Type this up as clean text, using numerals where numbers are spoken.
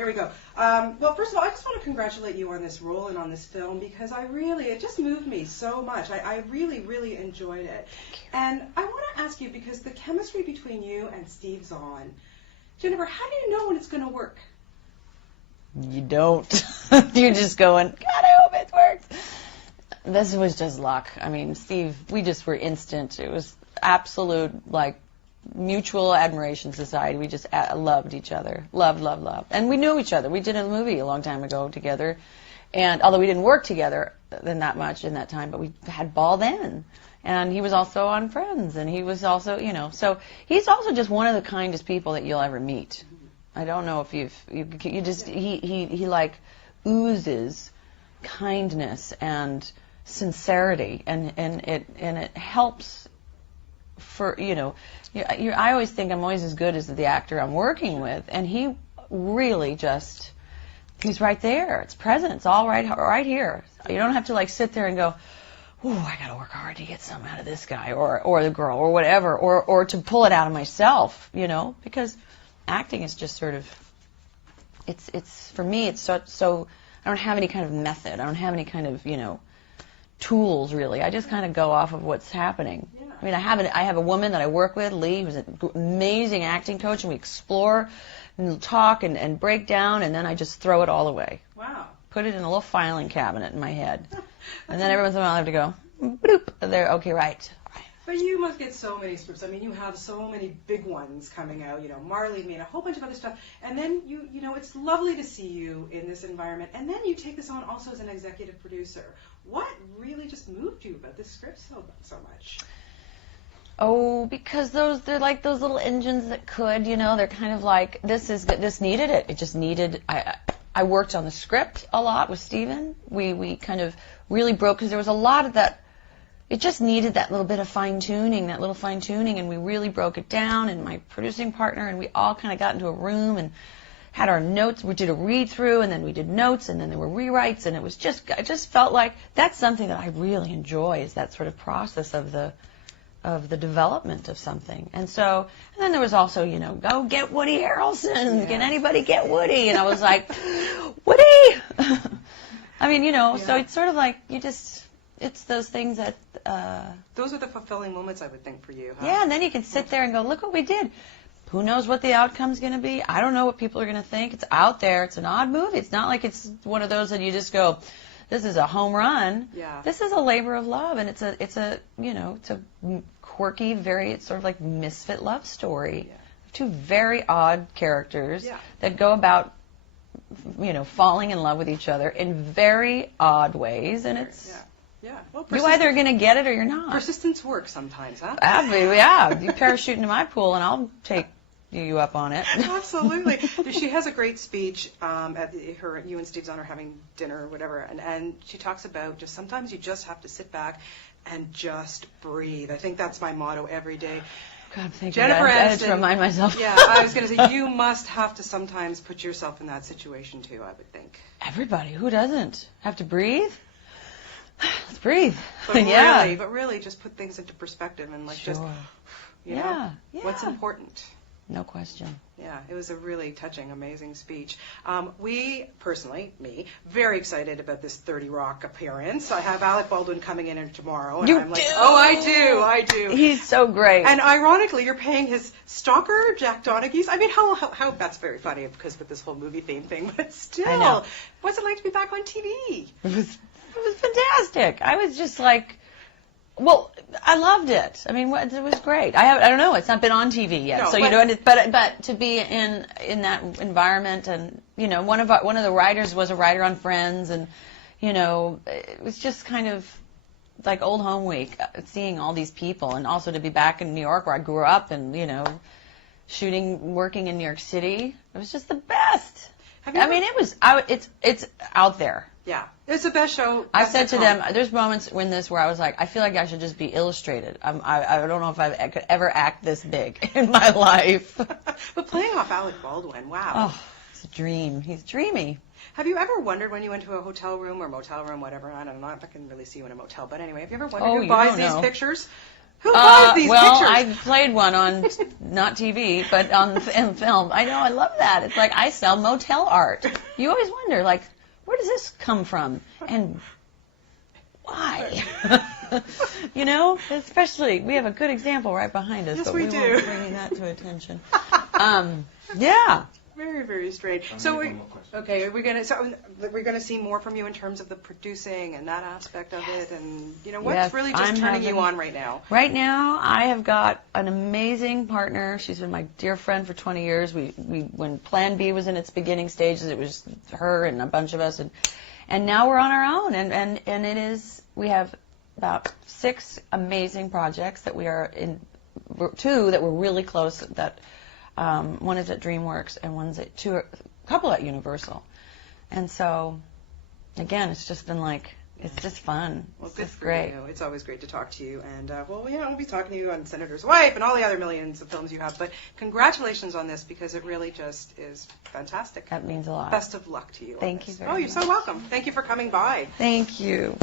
Here we go. Well, first of all, I just want to congratulate you on this role and on this film because it just moved me so much. I really, really enjoyed it. And I want to ask you, because the chemistry between you and Steve Zahn, Jennifer, how do you know when it's going to work? You don't. You're just going, God, I hope it works. This was just luck. I mean, Steve, we just were instant. It was absolute, like, mutual admiration society. We just loved each other. Loved. And we knew each other. We did a movie a long time ago together. And although we didn't work together that much in that time, but we had ball then. And he was also on Friends. And he was also, so he's also just one of the kindest people that you'll ever meet. I don't know if he like oozes kindness and sincerity, and it helps for, I always think I'm always as good as the actor I'm working with, and he really just, he's right there. It's present. It's all right here. You don't have to like sit there and go, oh, I got to work hard to get something out of this guy or the girl or whatever, or to pull it out of myself, because acting is just sort of, it's for me, it's so I don't have any kind of method. I don't have any kind of, tools, really. I just kind of go off of what's happening. Yeah. I mean, I have a woman that I work with, Lee, who's an amazing acting coach, and we explore and talk and break down, and then I just throw it all away. Wow. Put it in a little filing cabinet in my head. And then every once in a while I have to go, bloop, there, okay, right. But you must get so many scripts. I mean, you have so many big ones coming out. Marley made a whole bunch of other stuff. And then it's lovely to see you in this environment. And then you take this on also as an executive producer. What really just moved you about this script so much? Oh, because they're like those little engines that could, they're kind of like, this needed it. It just needed, I worked on the script a lot with Steven. We kind of really broke, because there was a lot of that. It just needed that little bit of fine-tuning, and we really broke it down, and my producing partner, and we all kind of got into a room and had our notes. We did a read-through, and then we did notes, and then there were rewrites, and I just felt like that's something that I really enjoy, is that sort of process of the development of something. And then there was also, go get Woody Harrelson. Yes. Can anybody get Woody? And I was like, Woody! I mean, so it's sort of like it's those things that... those are the fulfilling moments, I would think, for you, huh? Yeah, and then you can sit there and go, look what we did. Who knows what the outcome's going to be? I don't know what people are going to think. It's out there. It's an odd movie. It's not like it's one of those that you just go, this is a home run. Yeah. This is a labor of love, and it's a quirky, it's sort of like misfit love story. Yeah. Two very odd characters that go about, falling in love with each other in very odd ways, and it's... Yeah. Well, you're either going to get it or you're not. Persistence works sometimes, huh? Yeah. You parachute into my pool, and I'll take you up on it. Absolutely. She has a great speech at you and Steve Zahn are having dinner or whatever, and she talks about just sometimes you just have to sit back and just breathe. I think that's my motto every day. God, thank Jennifer you. I had Aniston, to remind myself. Yeah, I was going to say, you must have to sometimes put yourself in that situation, too, I would think. Everybody. Who doesn't? Have to breathe? Let's breathe. But really, just put things into perspective and just, what's important. No question. Yeah, it was a really touching, amazing speech. Me, very excited about this 30 Rock appearance. I have Alec Baldwin coming in tomorrow. And I'm like, oh, I do. He's so great. And ironically, you're paying his stalker, Jack Donaghy's. I mean, how that's very funny because with this whole movie theme thing, but still, I know. What's it like to be back on TV? It was fantastic. I was just like, well, I loved it. I mean, it was great. I don't know. It's not been on TV yet, no, so but to be in that environment, and one of the writers was a writer on Friends, and it was just kind of like old home week, seeing all these people, and also to be back in New York where I grew up, and working in New York City. It was just the best. It's out there. Yeah, it's the best show. I said to them, there's moments in this where I was like, I feel like I should just be illustrated. I don't know if I could ever act this big in my life. But playing off Alec Baldwin, wow. Oh, it's a dream. He's dreamy. Have you ever wondered when you went to a hotel room or motel room, whatever, I don't know if I can really see you in a motel, but anyway, have you ever wondered who buys these pictures? Who buys these well, pictures? I played one on, not TV, but in film. I know, I love that. It's like I sell motel art. You always wonder, like, where does this come from? And why? You know, especially, we have a good example right behind us, Yes, but we we do. won't bring that to attention. Yeah. Very, very strange. So we're gonna see more from you in terms of the producing and that aspect of it, and what's Yes, really just turning you on right now. Right now, I have got an amazing partner. She's been my dear friend for 20 years. We when Plan B was in its beginning stages, it was her and a bunch of us, and now we're on our own, and it is, we have about 6 amazing projects that we are in, 2 that we're really close, that one is at DreamWorks and one's at a couple at Universal. And so, again, it's just been like, it's just fun. Well, it's good just for great. you. It's always great to talk to you. And, we'll be talking to you on Senator's Wife and all the other millions of films you have. But congratulations on this, because it really just is fantastic. That means a lot. Best of luck to you. Thank you very much. Oh, you're so welcome. Thank you for coming by. Thank you.